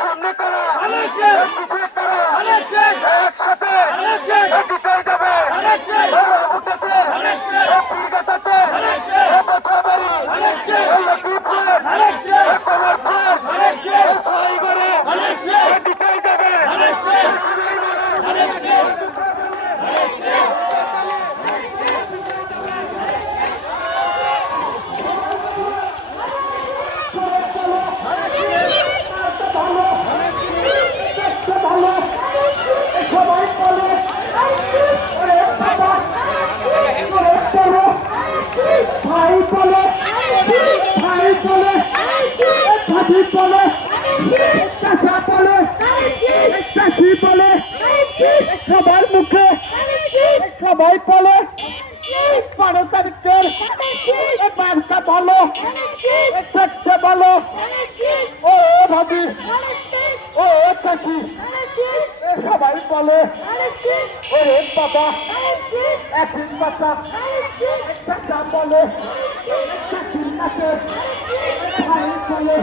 সামনে কারা পিছিয়ে কারা একসাথে জিতাই যাবে উঠেছে পীরগাতাতে পথরাবাড়ি লক্ষ্মীপুর কমরপুর সরাইবাড়ি জিতাই যাবে সবার মুখে সবাই বলে 12 তারিখের বার্তা বলো সত্যি বলো ও ভাবি ও চাষি সবাই বলে ও বাবা একই কথা চাচা বলে চাষির কাছে ভাই বলে